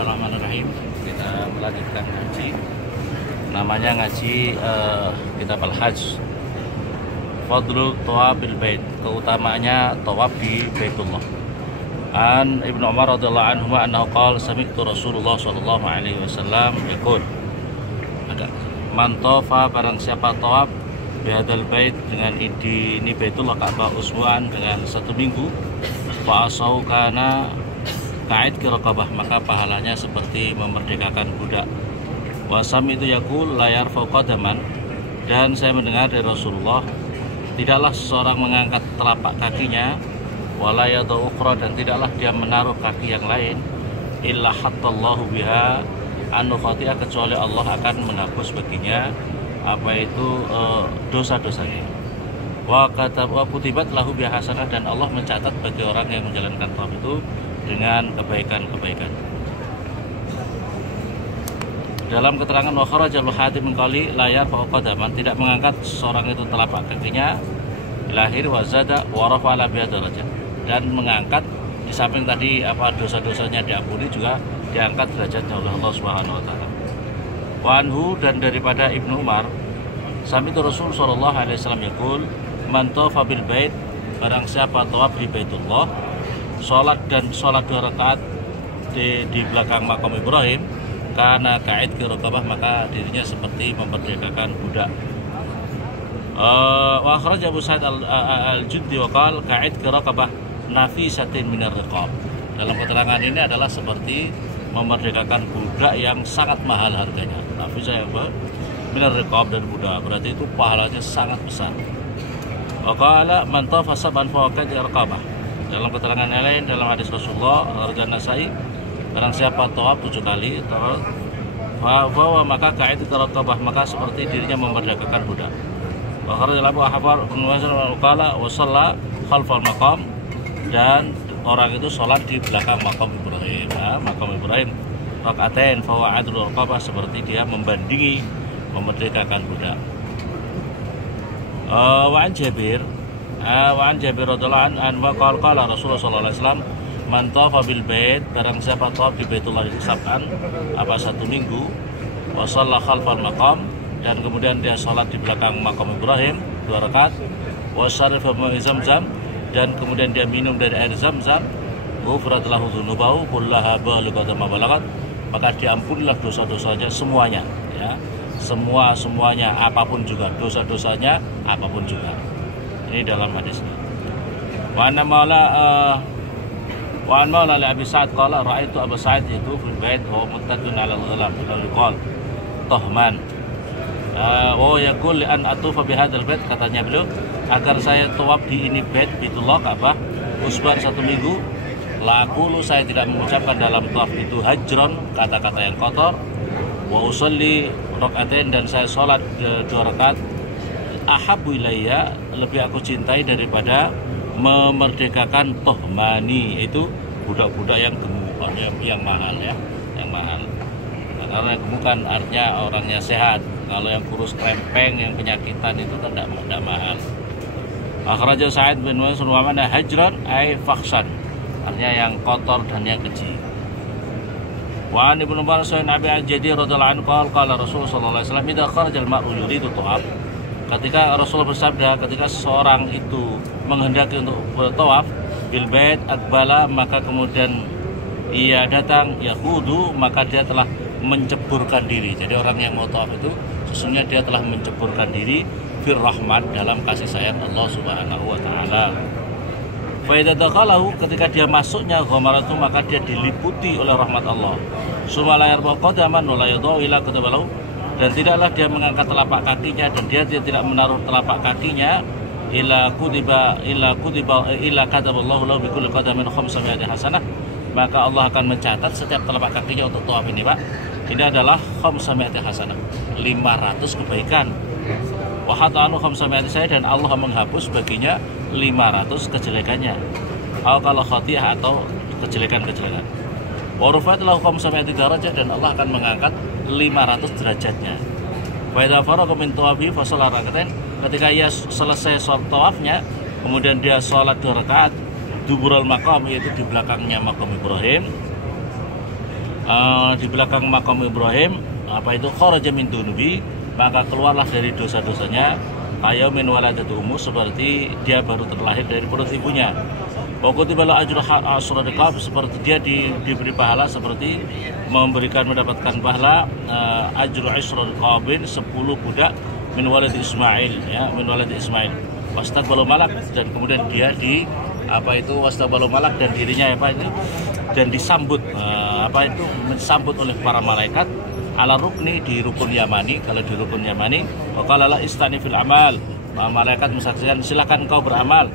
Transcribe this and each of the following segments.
Bismillahirrahmanirrahim. Kita melanjutkan ngaji. Namanya ngaji kitab Al-Hajj. Fadlul Tawaf bil Bait. Keutamaannya tawaf di Baitullah. An Ibnu Umar radhiyallahu anhu annahu qala sami'tu Rasulullah sallallahu alaihi wasallam yaqul. Man tawafa, barang siapa tawaf bihadzal bait dengan ini Baitullah Ka'bah usbu'an dengan 1 minggu, fa asau kana ka'id raqabah, maka pahalanya seperti memerdekakan budak. Wasam itu yaqul la yarfa'u qadaman, dan saya mendengar dari Rasulullah, tidaklah seseorang mengangkat telapak kakinya, wala yadau ukhra, dan tidaklah dia menaruh kaki yang lain, illa hattallahu biha anu khati'ah, kecuali Allah akan menghapus baginya apa itu dosa-dosanya. Wa kutibat lahu biha hasanah, dan Allah mencatat bagi orang yang menjalankan tawaf itu dengan kebaikan-kebaikan. Dalam keterangan wa kharajal hatim qali la yarfa'u qadaman, tidak mengangkat seorang itu telapak kakinya, lahir wa zada wa rafa'ala biha darajat, dan mengangkat di samping tadi apa dosa-dosanya diampuni, juga diangkat derajatnya oleh Allah Subhanahu wa taala. Wa anhu, dan daripada Ibnu Umar, sami itu Rasul sallallahu alaihi wasallam yaqul, man tawafa bil bait, barang siapa tawaf di Baitullah, sholat 2 rakaat di belakang makam Ibrahim, karena ka'id raqabah, maka dirinya seperti memerdekakan budak. Wa akhraj Abu Sa'id al-Juddi wa qala ka'id raqabah nafisatin minar riqab. Dalam keterangan ini adalah seperti memerdekakan budak yang sangat mahal harganya. Nafisah yang minar riqab, dan budak berarti itu pahalanya sangat besar. Wa qala man tawafa sab'an fa ka'id raqabah. Dalam keterangan yang lain dalam hadis Rasulullah Rajan Nasai, barang siapa tawaf 7 kali bahwa maka ka'id raqabah, maka seperti dirinya memerdekakan budak. Wa kharajal Abu Ahbar bin Wazir qala wa shalla khalfal maqam, dan orang itu sholat di belakang makam Ibrahim. Makam Ibrahim rakaatain fa wa'adul raqabah, seperti dia membandingi memerdekakan budak. Wa'an Jabir radhiyallahu anhu qala Rasulullah sallallahu alaihi wasallam, man tawafa bil bait, barang siapa tawaf di Baitullah itu sab'an, apa 1 minggu, wa shalla khalfal maqam, dan kemudian dia salat di belakang makam Ibrahim 2 rakaat, wa syarifa ma'i zamzam, dan kemudian dia minum dari air Zamzam, ghufrat lahu dzunubahu kullaha balighat ma balagat, maka diampunilah dosa-dosanya semuanya, ya. Semuanya apapun juga dosa-dosanya, apapun juga. Ini dalam hadisnya. Wa anna maula li Abi Sa'id qala ra'aitu Abu Sa'id itu fil bait wa muttaqin 'ala al-ghalam qala tahman wa yaqul li an atufa bi hadzal bait, katanya beliau, agar saya tawaf di ini Baitullah Ka'bah usban 1 minggu, laqulu, saya tidak mengucapkan dalam tawaf itu hajron, kata-kata yang kotor, wa usolli rakaatain, dan saya sholat 2 rakaat, ahabbu ilayya, lebih aku cintai daripada memerdekakan tohmani, itu budak-budak yang gemuk, yang mahal, ya, yang mahal. Nah, karena yang gemuk kan artinya orangnya sehat. Kalau yang kurus krempeng, yang penyakitan itu kan tidak mahal. Akhraja Sa'id bin Wais wa mana hajran ay fakhsan, artinya yang kotor dan yang keji. Wa an Ibnu Umar sa'in Abi Jadi radhiyallahu anhu qala Rasulullah sallallahu alaihi wasallam, idza kharajal mar'u yuridu tawaf, ketika Rasulullah bersabda, ketika seorang itu menghendaki untuk bertawaf bil bait akbala, maka kemudian ia datang, yahudu, maka dia telah menceburkan diri. Jadi orang yang mau tawaf itu sesungguhnya dia telah menceburkan diri fir rahmat, dalam kasih sayang Allah Subhanahu wa taala. Fa idza dakhalahu, ketika dia masuknya ghamaratu, maka dia diliputi oleh rahmat Allah. Summa la yarba qadaman wa la yadau ila qadabahu, dan tidaklah dia mengangkat telapak kakinya, dan dia tidak menaruh telapak kakinya, illa kataballahu lahu bi kulli qadamin 500 hasanah, maka Allah akan mencatat setiap telapak kakinya untuk tawaf ini, Pak. Ini adalah 500 hasanah, 500 kebaikan. Wa hata'anu 500 saya, dan Allah menghapus baginya 500 kejelekannya. Kalau khati'ah, atau kejelekan-kejelekan. Wa rufa'at lahu 500 darajat, dan Allah akan mengangkat 500 derajatnya. Wa idza faraqa min tawafi fa shalla rakaatain, ketika ia selesai sholat tawafnya, kemudian dia sholat 2 rakaat dubural maqam, yaitu di belakangnya makam Ibrahim. di belakang makam Ibrahim, apa itu kharaja min dunubi, maka keluarlah dari dosa-dosanya, kayak min waladatu ummu, seperti dia baru terlahir dari perut ibunya. Wakutibala ajru asra riqab, seperti dia diberi pahala seperti mendapatkan pahala ajru asra riqabin 10 budak min walad Ismail, ya, min walad Ismail. Wastaqbalu malak, dan kemudian dia wastaqbalu malak, dan dirinya dan disambut disambut oleh para malaikat ala rukni, di rukun Yamani. Kalau di rukun Yamani, qala la istani fil amal, malaikat mensaksikan silakan kau beramal,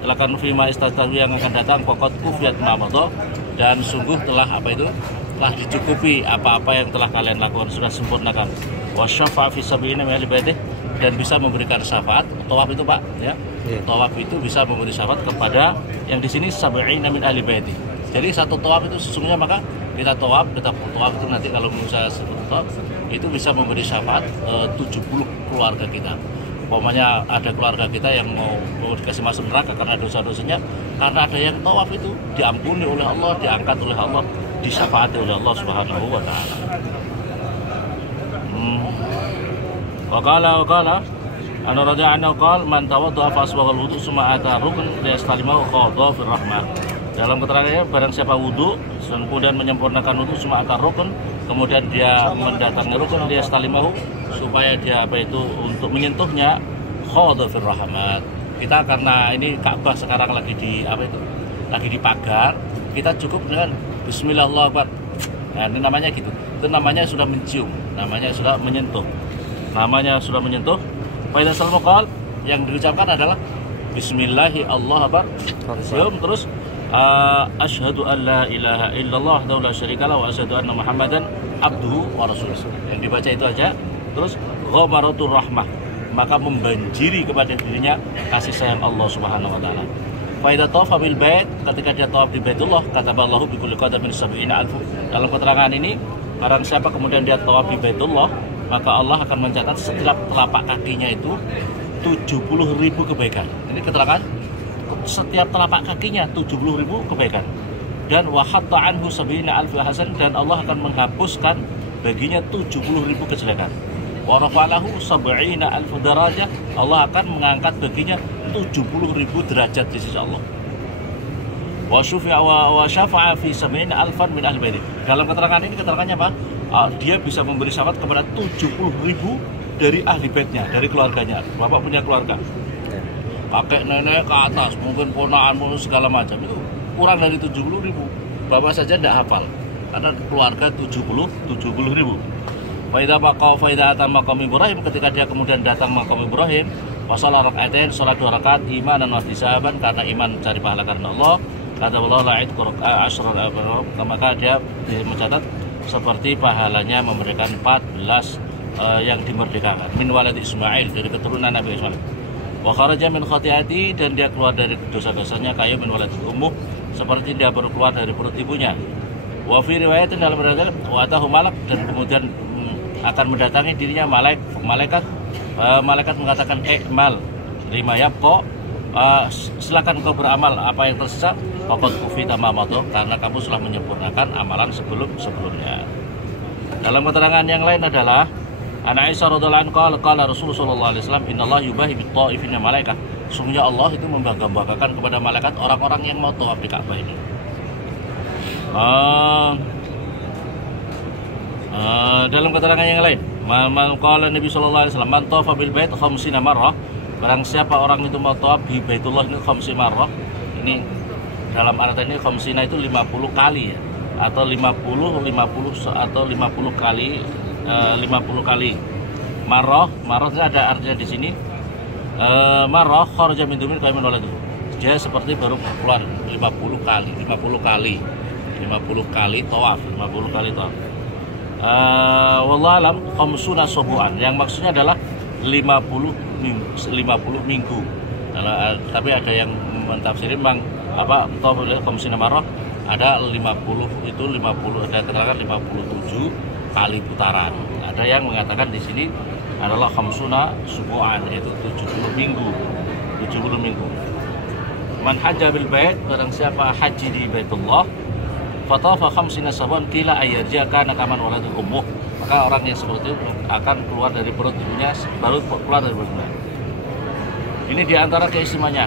silakan fima istatahu, yang akan datang pokok kufiyat mamadho, dan sungguh telah telah dicukupi apa-apa yang telah kalian lakukan, sudah sempurnakan. Wa syafa'a fi sab'ina min ahli baitih, dan bisa memberikan syafaat. Tawaf itu, Pak, ya. Tawaf itu bisa memberi syafaat kepada yang di sini sab'ina min ahli baitih. Jadi satu tawaf itu sesungguhnya, maka kita tawaf itu nanti kalau misalnya tawaf itu bisa memberi syafaat 70 keluarga kita. Umpamanya ada keluarga kita yang mau dikasih masuk neraka karena dosa-dosanya, karena ada yang tawaf itu diampuni oleh Allah, diangkat oleh Allah, disyafaati oleh Allah Subhanahu wa taala. Waqala ana radhiyallahu qala man tawaddaa fa asbagha al-wudu summa ata rukn liyastalimahu khadha fir rahmah. Dalam keterangannya, barang siapa wudu kemudian menyempurnakan wudu summa ata rukn, kemudian dia mendatangi rukun liyastalimahu, supaya dia untuk menyentuhnya, khadha fir rahmat. Kita karena ini Ka'bah sekarang lagi dipagar, kita cukup dengan bismillah Allahu akbar. Nah, ini namanya gitu. Itu namanya sudah mencium, namanya sudah menyentuh. Faidah salmukal yang diucapkan adalah bismillahi Allah akbar. Terus asyhadu an la ilaha illallah wahdahu la syarikalah wa asyhadu anna Muhammadan abduhu wa rasuluh. Yang dibaca itu aja. Terus ghamaratur rahmah, maka membanjiri kepada dirinya kasih sayang Allah Subhanahu wa taala. Faidah tawaf bil bait, ketika dia tawaf di Baitullah, kataballahu bi kulli qadamin sab'ina alfu. Dalam keterangan ini, barang siapa kemudian dia tawaf di Baitullah, maka Allah akan mencatat setiap telapak kakinya itu 70.000 kebaikan. Ini keterangan setiap telapak kakinya 70.000 kebaikan. Dan wa hatta anhu sab'ina alfu hasan, dan Allah akan menghapuskan baginya 70.000 kejelekan. Wa rafa'alahu sab'ina alfu darajah, Allah akan mengangkat baginya 70.000 derajat di sisi Allah. Wa syafa'a fi sab'ina alfan min ahli baiti. Dalam keterangan ini, keterangannya apa? Dia bisa memberi syafaat kepada 70.000 dari ahli baitnya, dari keluarganya. Bapak punya keluarga, kakek nenek ke atas, mungkin ponakan segala macam, itu kurang dari 70.000. Bapak saja tidak hafal, karena keluarga 70.000. Faidah atam makam Ibrahim, ketika dia kemudian datang makam Ibrahim, wasalah rakaatain, salat 2 rakaat, iman dan wahtisaban, karena iman mencari pahala karena Allah. Kata Allah la'id asrar, maka dia mencatat seperti pahalanya memberikan 14 yang dimerdekakan min walad Ismail, dari keturunan Nabi Ismail. Wa kharaja min khati'ati, dan dia keluar dari dosa-dosanya, kayak min walad ummu, seperti dia baru keluar dari perut ibunya. Wa fi riwayatin, dalam riwayat, wa atahu malak, dan kemudian akan mendatangi dirinya malaikat mengatakan mal lima yabqa, silakan kau beramal apa yang tersisa, faqad kufita ma madha, karena kamu sudah menyempurnakan amalan sebelumnya. Dalam keterangan yang lain adalah Ana Aisyah radhiyallahu anha qala Rasulullah sallallahu alaihi wasallam, innallaha yubahi bit-ta'ifina malaikah. Sungguhnya Allah itu membangga-banggakan kepada malaikat orang-orang yang mau tawaf di Ka'bah ini. Dalam keterangan yang lain, qala Nabi sallallahu alaihi wasallam, man tawafa bil bait 50 marrah. Barang siapa orang itu mau tawaf di Baitullah ini 50 marrah. Ini dalam artinya 50 itu 50 kali ya, atau 50 atau 50 kali 50 kali. Marrah itu ada artinya di sini. Marrah kharaja min dumin qaiman waladu. Dia seperti baru keluar 50 kali tawaf. Wallahu alam, khamsuna subuhan, yang maksudnya adalah 50 minggu. Tapi ada yang mentafsir memang tawaf khamsina marrah, ada 50 itu 50, ada keterangan 57 kali putaran. Ada yang mengatakan di sini adalah khamsuna subuhan, yaitu 70 minggu. Man hajja bil bait, barang siapa haji di Baitullah, Fatafa khamsina sab'an qila ayyarja kana kaman waladu ummuh. Maka orang yang seperti itu akan keluar dari perut ibunya, baru keluar dari perut ibunya. Ini diantara keistimewaannya.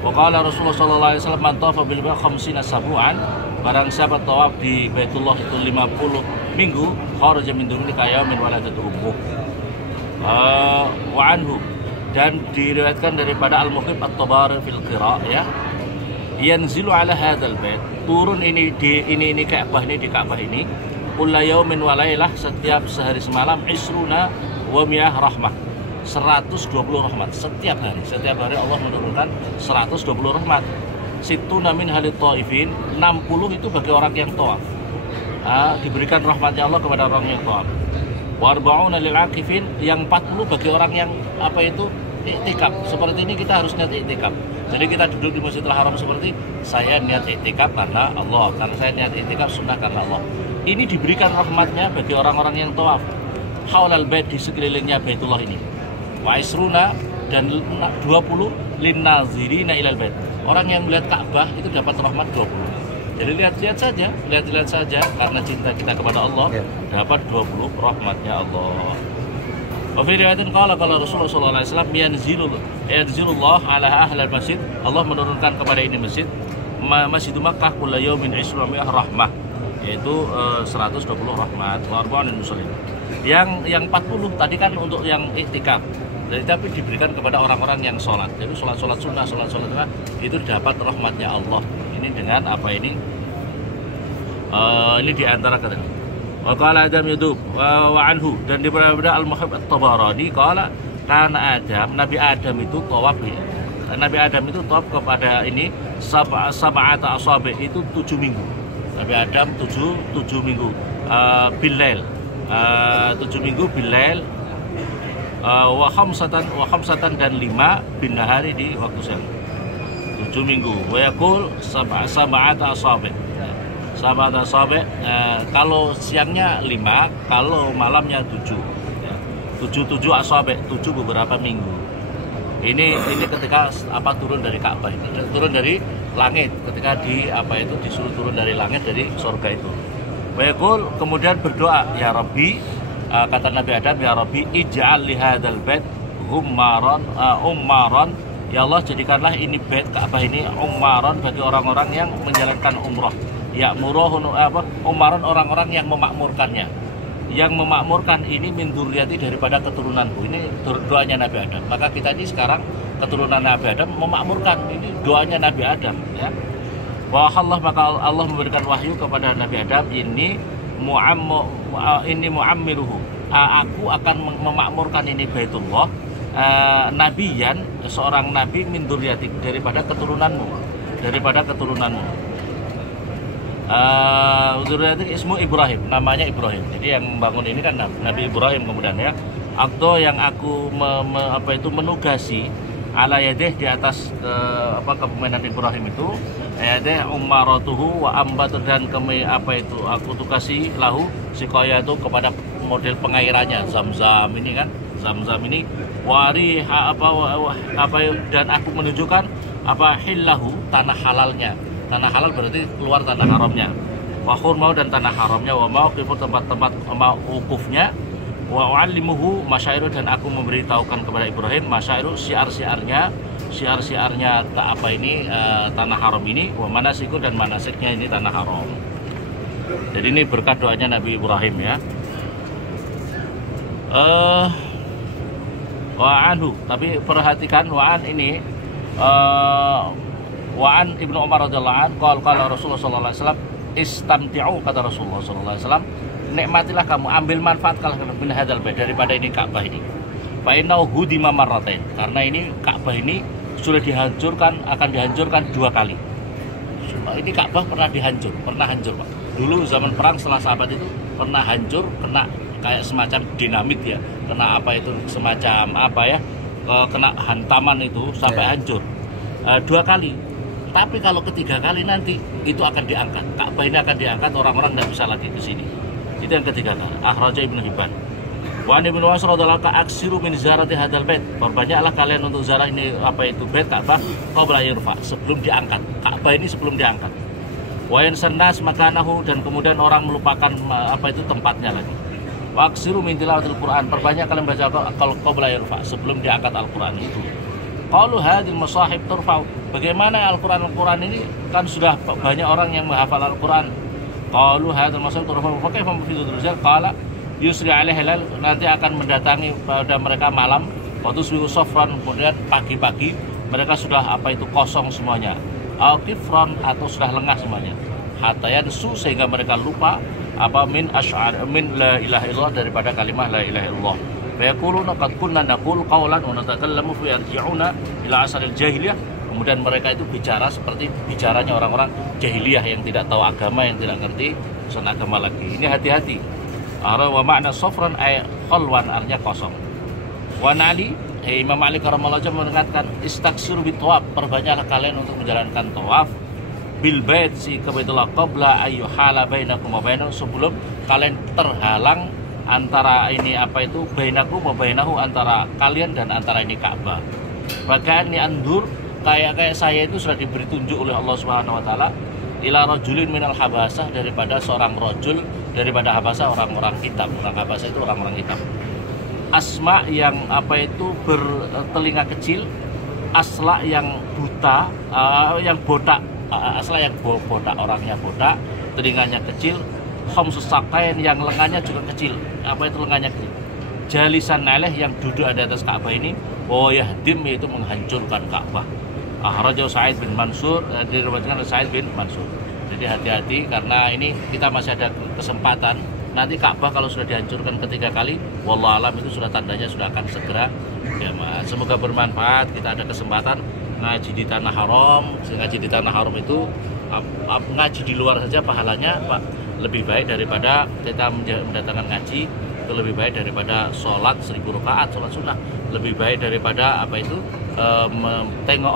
Wa qala Rasulullah sallallahu alaihi wasallam man tawafa bil bait khamsina sab'an, barang siapa tawaf di Baitullah itu 50 minggu, kharaja min dumni kayamin waladatu ummuh. Wa anhu, dan diriwayatkan daripada Al-Muhib At-Tabari fil Qira, ya, yanzilu ala hadzal bait, turun ini di Ka'bah ini, di Ka'bah ini, kulla yaumin wa lailah, setiap sehari semalam, isruna wa miyah rahmah, 120 rahmat setiap hari Allah menurunkan 120 rahmat. Situna min halit taifin, 60 itu bagi orang yang tawaf, diberikan rahmatnya Allah kepada orang yang tawaf. Warba'una lil akifin, yang 40 bagi orang yang iktikaf. Seperti ini kita harus niat iktikaf. Jadi kita duduk di Masjidil Haram seperti saya niat iktikaf karena Allah, karena saya niat iktikaf sunnah karena Allah. Ini diberikan rahmatnya bagi orang-orang yang tawaf haulal bait, di sekelilingnya Baitullah ini. Wa isruna, dan 20 linnazirina ilal bait. Orang yang melihat Ka'bah itu dapat rahmat 20. Jadi lihat saja karena cinta kita kepada Allah, dapat 20 rahmatnya Allah. Wa fi riwayatin qala Rasulullah sallallahu alaihi wasallam yanzilullah ala ahlil masjid, Allah menurunkan kepada ini masjid Masjidul Makkah kullu yaumin 20 rahmah, yaitu 120 rahmat. Wa arba'un muslim. Yang 40 tadi kan untuk yang iktikaf. Jadi tapi diberikan kepada orang-orang yang sholat. Jadi sholat sunnah itu dapat rahmatnya Allah. Ini dengan apa ini? Ini diantara kata. Wa qala Adam yadub wa anhu, dan daripada Al-Muhib At-Tabarani qala kana Adam, Nabi Adam itu tawaf. Nabi Adam itu tawaf kepada ini sab'ata asabi, itu 7 minggu. Nabi Adam 7 minggu bilail, 7 minggu bilail, wa khamsatan dan 5 bin nahari, di waktu siang. 7 minggu. Wa yaqul sab'ata asabi. Sab'ata asabi, kalau siangnya 5, kalau malamnya 7. 7 asabi, 7 beberapa minggu. Ini ketika turun dari Ka'bah ini, turun dari langit, ketika disuruh turun dari langit, dari surga itu. Wa yaqul, kemudian berdoa, ya Rabbi, kata Nabi Adam, ya Rabbi ij'al li hadzal bait ummaran, ya Allah jadikanlah ini bait Ka'bah ini ummaran bagi orang-orang yang menjalankan umrah. Ya ummaran, orang-orang yang memakmurkannya. Yang memakmurkan ini min dzurriyyati, daripada keturunanku. Ini doanya Nabi Adam. Maka kita ini sekarang keturunan Nabi Adam memakmurkan. Ini doanya Nabi Adam, ya. Wa Allah, maka Allah memberikan wahyu kepada Nabi Adam, ini mu'ammiruhu, aku akan memakmurkan ini Baitullah, nabiyan, seorang nabi min dzurriyyati, daripada keturunanmu. Dzurriyyati ismu Ibrahim, namanya Ibrahim. Jadi yang membangun ini kan Nabi Ibrahim, kemudian ya. Akdo, yang aku menugasi ala yadeh, di atas kepemimpinan Ibrahim itu, yadeh ummaratuhu wa ambat, dan aku tukasi lahu sikaya itu kepada model pengairannya Zamzam ini kan, Zamzam ini wari dan aku menunjukkan hillahu, tanah halalnya. Tanah halal berarti keluar tanah haramnya. Wa khurmau, dan tanah haramnya. Wa mauqifu, tempat-tempat wukufnya. Wa u'allimuhu masyairu, dan aku memberitahukan kepada Ibrahim masyairu, syiar-syiarnya tanah haram ini. Wa manasiku, dan manasiknya ini tanah haram. Jadi ini berkat doanya Nabi Ibrahim, ya. Wa anhu, tapi perhatikan wa'an ini, wa'an Ibnu Umar radhiyallahu anhu qala Rasulullah sallallahu alaihi wasallam istamti'u, kata Rasulullah sallallahu alaihi wasallam, nikmatilah kamu, ambil manfaat kalau min hadzal bait, daripada ini Ka'bah ini. Fa innahu hudima marratain, karena ini Ka'bah ini sudah akan dihancurkan 2 kali. Ini Ka'bah pernah hancur, Pak. Dulu zaman perang setelah sahabat itu pernah hancur, kena kayak semacam dinamit, ya. Kena semacam kena hantaman itu sampai hancur. 2 kali. Tapi kalau ketiga kali nanti itu akan diangkat. Ka'bah ini akan diangkat, orang-orang tidak bisa lagi ke sini. Itu yang ketiga kali. Akhraja Ibnu Hibban. Wa Ibnu Mas'ud radhiyallahu anhu aksiru min ziyarati hadzal bait. Perbanyaklah kalian untuk ziarah ini bait Ka'bah qabla yurfa, sebelum diangkat. Ka'bah ini sebelum diangkat. Wa yansannas makanahu, dan kemudian orang melupakan tempatnya lagi. Wa aksiru min tilawatil Quran, perbanyak kalian baca qabla yarfa, sebelum diangkat Al-Qur'an itu. Qalu hadhil masahib turfa'u, bagaimana Al-Qur'an ini kan sudah banyak orang yang menghafal Al-Qur'an. Qalu hadhil masahib turfa'u fa kaifa mufidul rijal, qala yusri alaihi hilal, nanti akan mendatangi pada mereka malam, waktu subuh sofran, kemudian pagi-pagi mereka sudah kosong semuanya, al-kifran, atau sudah lengah semuanya, hatta yansu, sehingga mereka lupa min la ilaha illallah, daripada kalimah la ilaha illallah. Fayaquluna qad kunna naqul qawlan wa natakallamu fi yarji'una ila asril jahiliyah, kemudian mereka itu bicara seperti bicaranya orang-orang jahiliyah yang tidak tahu agama, yang tidak ngerti urusan agama lagi. Ini hati-hati. Wa makna sofran ay khalwan, artinya kosong. Wa nali, Imam Malik radhiyallahu anhu mengatakan istaksiru bitawaf, perbanyaklah kalian untuk menjalankan tawaf bil bait, si ke Baitullah, qabla ayyuhala bainakum wa bainahu, sebelum kalian terhalang antara bainakum wa bainahu, antara kalian dan antara ini Ka'bah. Bahkan ini andur, kayak saya itu sudah diberi tunjuk oleh Allah Subhanahu wa taala ila rajulin minal habasah, daripada seorang rajul daripada Habasah, orang-orang hitam. Orang Habasah itu orang-orang hitam. Asma yang bertelinga kecil, asla yang buta, yang botak, asla yang botak, orangnya botak, telinganya kecil, khamsus saqain, yang lengannya juga kecil. Apa itu lengannya kecil? Jalisan alaih, yang duduk di atas Ka'bah ini, wa yahdim, yaitu menghancurkan Ka'bah. Akhrajahu Sa'id bin Mansur, diriwayatkan oleh Sa'id bin Mansur. Jadi hati-hati, karena ini kita masih ada kesempatan. Nanti Ka'bah kalau sudah dihancurkan ketiga kali, wallahu alam, itu sudah tandanya sudah akan segera kiamat. Semoga bermanfaat, kita ada kesempatan ngaji di tanah haram. Ngaji di tanah haram itu ngaji di luar saja pahalanya lebih baik daripada kita mendatangkan ngaji, itu lebih baik daripada sholat 1000 rakaat, sholat sunnah, lebih baik daripada tengok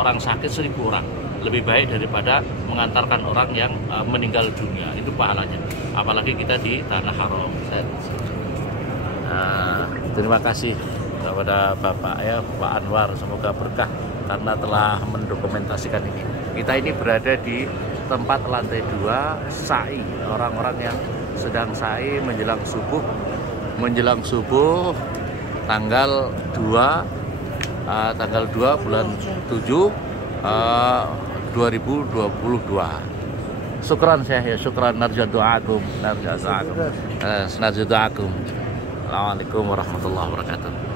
orang sakit 1000 orang, lebih baik daripada mengantarkan orang yang meninggal dunia, itu pahalanya, apalagi kita di tanah haram. Terima kasih kepada Bapak Pak Anwar, semoga berkah karena telah mendokumentasikan ini. Kita ini berada di tempat lantai 2 sa'i, orang-orang yang sedang sa'i menjelang subuh tanggal 2 bulan 7 2022. Syukran ya, syukran, narja doakum. Assalamualaikum warahmatullahi wabarakatuh.